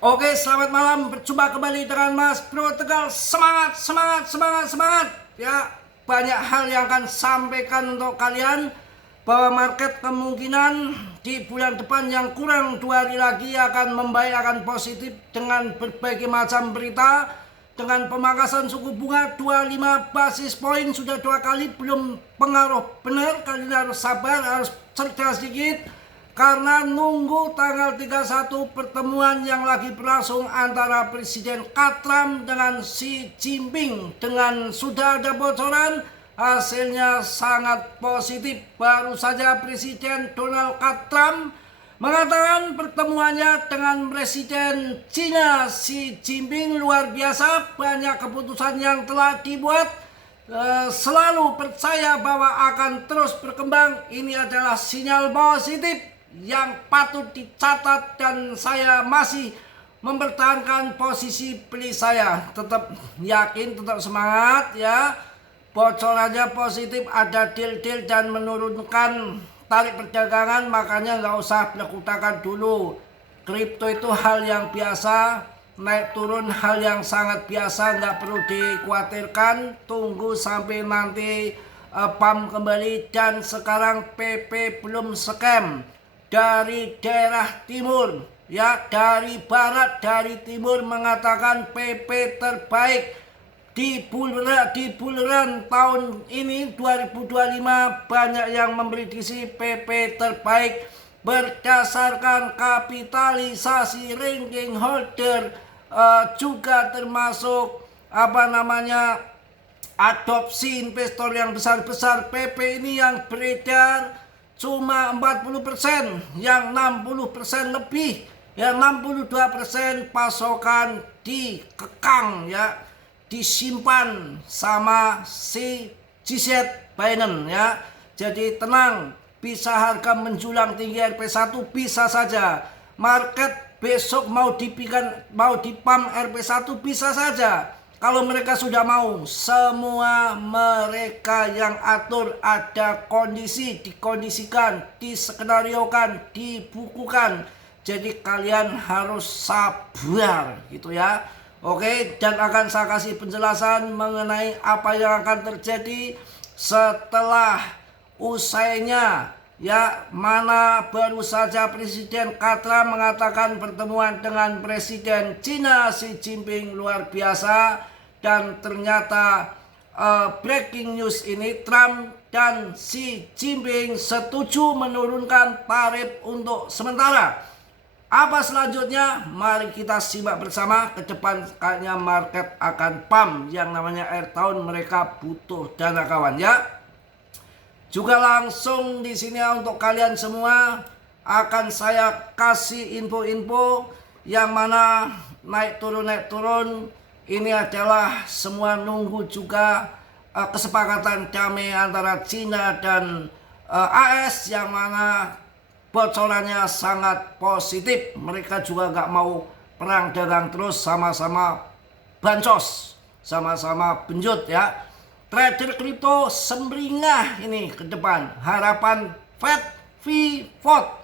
Oke, selamat malam. Berjumpa kembali dengan Mas Bro Tegal. Semangat, semangat, semangat, semangat. Ya, banyak hal yang akan sampaikan untuk kalian bahwa market kemungkinan di bulan depan yang kurang 2 hari lagi akan membaik, akan positif dengan berbagai macam berita. Dengan pemangkasan suku bunga 25 basis poin sudah 2 kali, belum pengaruh benar. Kalian harus sabar, harus cerdas sedikit. Karena nunggu tanggal 31 pertemuan yang lagi berlangsung antara Presiden Trump dengan Xi Jinping. Dengan sudah ada bocoran, hasilnya sangat positif. Baru saja Presiden Donald Trump mengatakan pertemuannya dengan Presiden China Xi Jinping luar biasa. Banyak keputusan yang telah dibuat. Selalu percaya bahwa akan terus berkembang. Ini adalah sinyal positif yang patut dicatat, dan saya masih mempertahankan posisi beli saya. Tetap yakin, tetap semangat ya. Bocorannya positif, ada deal-deal dan menurunkan tarik perdagangan, makanya nggak usah berkutakan dulu. Kripto itu hal yang biasa, naik turun hal yang sangat biasa, nggak perlu dikhawatirkan. Tunggu sampai nanti pump kembali. Dan sekarang PP belum scam. Dari daerah timur ya, dari barat, dari timur mengatakan PP terbaik di bulan tahun ini 2025. Banyak yang memprediksi PP terbaik berdasarkan kapitalisasi, ranking holder, juga termasuk adopsi investor yang besar-besar. PP ini yang beredar cuma 40%, yang 60% lebih, ya 62% pasokan dikekang ya, disimpan sama si GZ Binance ya. Jadi tenang, bisa harga menjulang tinggi RP1 bisa saja. Market besok mau dipam RP1 bisa saja. Kalau mereka sudah mau, semua mereka yang atur, ada kondisi, dikondisikan, diskenariokan, dibukukan. Jadi kalian harus sabar gitu ya. Oke, dan akan saya kasih penjelasan mengenai apa yang akan terjadi setelah usainya ya, mana baru saja Presiden Trump mengatakan pertemuan dengan Presiden China Xi Jinping luar biasa. Dan ternyata breaking news ini, Trump dan Xi Jinping setuju menurunkan tarif untuk sementara. Apa selanjutnya? Mari kita simak bersama. Ke depan kayaknya market akan pump, yang namanya akhir tahun mereka butuh dana kawan ya. Juga langsung di sini untuk kalian semua akan saya kasih info-info yang mana naik turun. Ini adalah semua nunggu juga kesepakatan damai antara China dan AS, yang mana bocorannya sangat positif. Mereka juga nggak mau perang dagang terus, sama-sama bancos, sama-sama benjut ya. Trader kripto semringah ini ke depan. Harapan Fed pivot.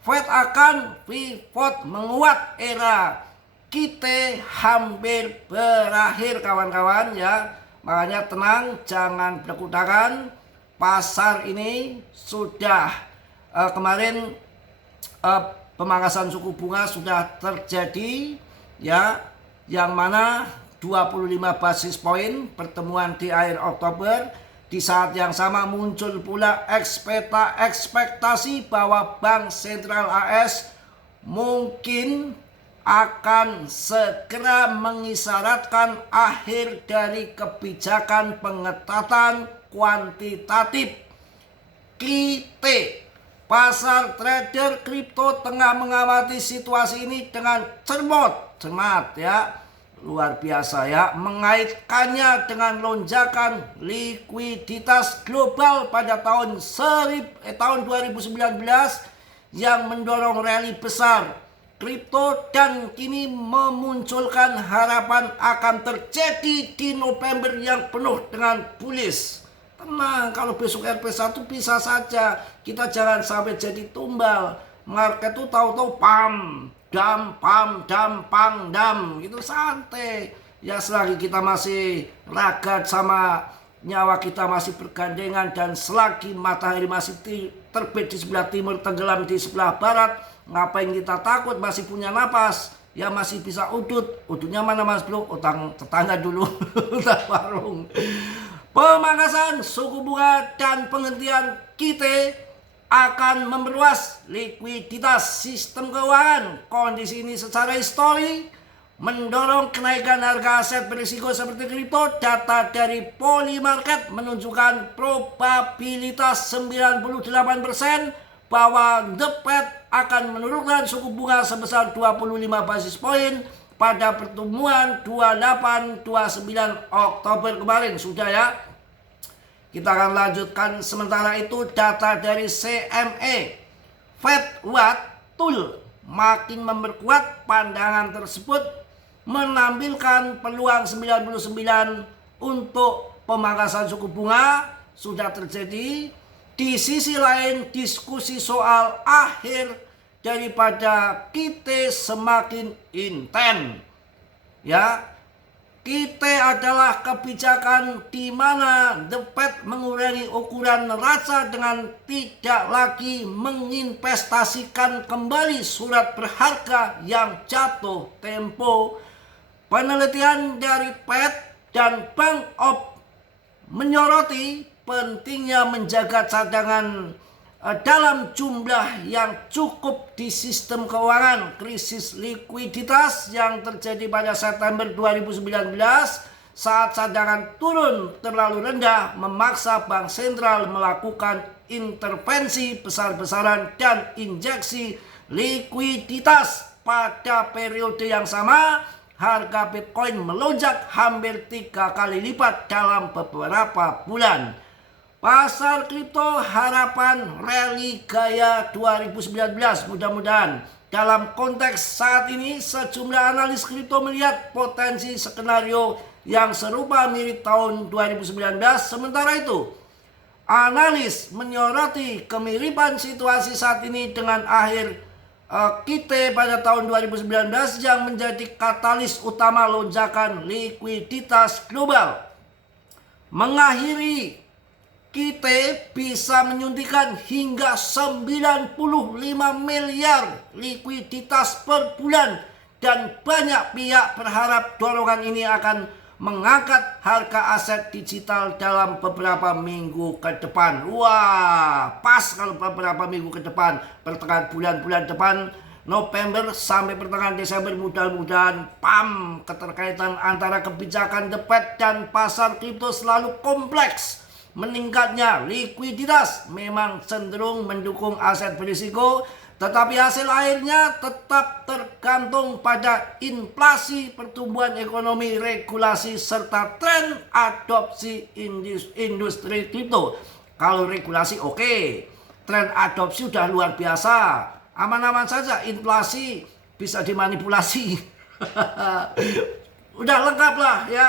Fed akan pivot menguat. Era kita hampir berakhir kawan-kawan ya. Makanya tenang, jangan berkutakan. Pasar ini sudah kemarin pemangkasan suku bunga sudah terjadi ya, yang mana 25 basis poin pertemuan di akhir Oktober. Di saat yang sama muncul pula ekspektasi bahwa Bank Sentral AS mungkin akan segera mengisyaratkan akhir dari kebijakan pengetatan kuantitatif. Kita pasar trader kripto tengah mengamati situasi ini dengan cermat ya, luar biasa ya, mengaitkannya dengan lonjakan likuiditas global pada tahun 2019 yang mendorong rally besar kripto, dan kini memunculkan harapan akan terjadi di November yang penuh dengan bullish. Tenang, kalau besok RP1 bisa saja, kita jangan sampai jadi tumbal. market tuh tahu-tahu pam dam pang dam gitu, santai ya. Selagi kita masih ragad sama nyawa kita masih bergandengan, dan selagi matahari masih terbit di sebelah timur, tenggelam di sebelah barat, ngapain kita takut? Masih punya napas ya, masih bisa udutnya mana Mas Bro? Utang tetangga dulu. Utang warung. Pemangkasan suku bunga dan penghentian QT akan memperluas likuiditas sistem keuangan. Kondisi ini secara histori mendorong kenaikan harga aset berisiko seperti kripto. Data dari Polymarket menunjukkan probabilitas 98% bahwa The Fed akan menurunkan suku bunga sebesar 25 basis poin pada pertemuan 28-29 Oktober kemarin. Sudah ya. Kita akan lanjutkan. Sementara itu data dari CME Fed Watch Tool makin memperkuat pandangan tersebut, menampilkan peluang 99 untuk pemangkasan suku bunga sudah terjadi. Di sisi lain, diskusi soal akhir daripada QT semakin intens. Ya, QT adalah kebijakan di mana The Fed mengurangi ukuran neraca dengan tidak lagi menginvestasikan kembali surat berharga yang jatuh tempo. Penelitian dari Fed dan Bank of menyoroti pentingnya menjaga cadangan dalam jumlah yang cukup di sistem keuangan. Krisis likuiditas yang terjadi pada September 2019 saat cadangan turun terlalu rendah memaksa bank sentral melakukan intervensi besar-besaran dan injeksi likuiditas. Pada periode yang sama, harga Bitcoin melonjak hampir 3 kali lipat dalam beberapa bulan. Pasar kripto harapan rally gaya 2019 mudah-mudahan. Dalam konteks saat ini, sejumlah analis kripto melihat potensi skenario yang serupa mirip tahun 2019. Sementara itu, analis menyoroti kemiripan situasi saat ini dengan akhir QT pada tahun 2019 yang menjadi katalis utama lonjakan likuiditas global. Mengakhiri QT bisa menyuntikkan hingga 95 miliar likuiditas per bulan, dan banyak pihak berharap dorongan ini akan mengangkat harga aset digital dalam beberapa minggu ke depan. Wah, pas kalau beberapa minggu ke depan, pertengahan bulan-bulan depan, November sampai pertengahan Desember, mudah-mudahan keterkaitan antara kebijakan The Fed dan pasar kripto selalu kompleks. Meningkatnya likuiditas memang cenderung mendukung aset berisiko, tetapi hasil akhirnya tetap tergantung pada inflasi, pertumbuhan ekonomi, regulasi, serta tren adopsi industri kripto. Kalau regulasi oke, tren adopsi udah luar biasa, aman-aman saja. Inflasi bisa dimanipulasi. Udah lengkap lah ya.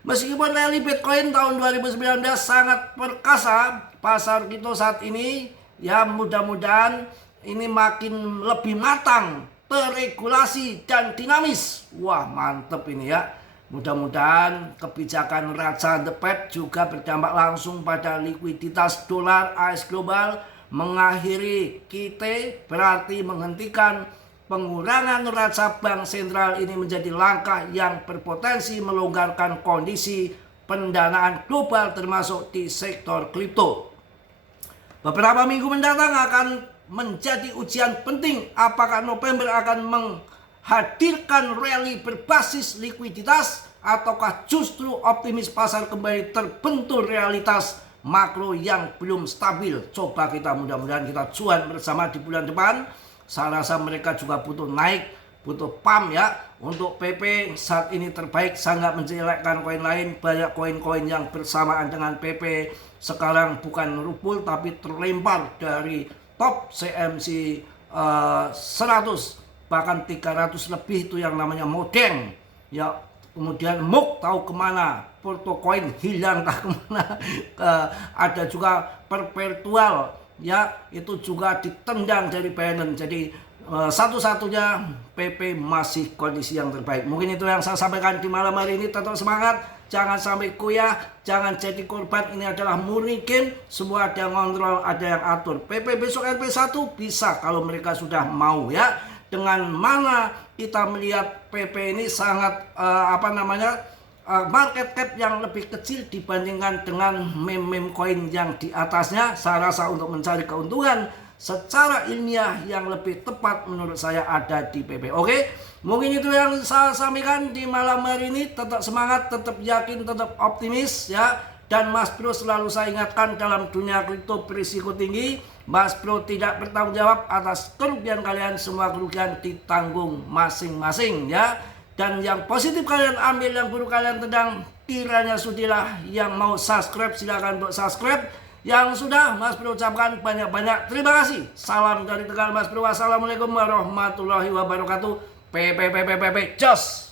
Meskipun rally Bitcoin tahun 2019 sangat perkasa, pasar kripto saat ini ya mudah-mudahan ini makin lebih matang, terregulasi dan dinamis. Wah, mantep ini ya. Mudah-mudahan kebijakan Raja The Fed juga berdampak langsung pada likuiditas dolar AS global. Mengakhiri QT berarti menghentikan pengurangan neraca bank sentral. Ini menjadi langkah yang berpotensi melonggarkan kondisi pendanaan global termasuk di sektor kripto. Beberapa minggu mendatang akan menjadi ujian penting apakah November akan menghadirkan rally berbasis likuiditas ataukah justru optimis pasar kembali terbentur realitas makro yang belum stabil. Coba kita mudah-mudahan kita cuan bersama di bulan depan. Saya rasa mereka juga butuh naik, butuh pump ya. Untuk PP saat ini terbaik, sangat menjelekkan koin lain. Banyak koin-koin yang bersamaan dengan PP sekarang bukan rupul tapi terlempar dari top CMC 100 bahkan 300 lebih, itu yang namanya modeng ya. Kemudian MOOC tahu kemana, Portocoin hilang tak kemana. Ada juga perpetual ya itu juga ditendang dari Binance. Jadi satu-satunya PP masih kondisi yang terbaik. Mungkin itu yang saya sampaikan di malam hari ini. Tetap semangat, jangan sampai goyah, jangan jadi korban. Ini adalah murni game, semua ada yang ngontrol, ada yang atur. PP besok LP1 bisa kalau mereka sudah mau ya. Dengan mana kita melihat PP ini sangat market cap yang lebih kecil dibandingkan dengan meme-meme koin yang di atasnya. Saya rasa untuk mencari keuntungan secara ilmiah yang lebih tepat menurut saya ada di PP. Oke, mungkin itu yang saya sampaikan di malam hari ini. Tetap semangat, tetap yakin, tetap optimis ya. Dan Mas Bro selalu saya ingatkan, dalam dunia kripto berisiko tinggi, Mas Bro tidak bertanggung jawab atas kerugian kalian. Semua kerugian ditanggung masing-masing ya. Dan yang positif kalian ambil, yang buruk kalian tendang. Kiranya sudilah. Yang mau subscribe silakan untuk subscribe. Yang sudah, Mas Bro ucapkan banyak-banyak terima kasih. Salam dari Tegal Mas Bro. Wassalamualaikum warahmatullahi wabarakatuh. Jos.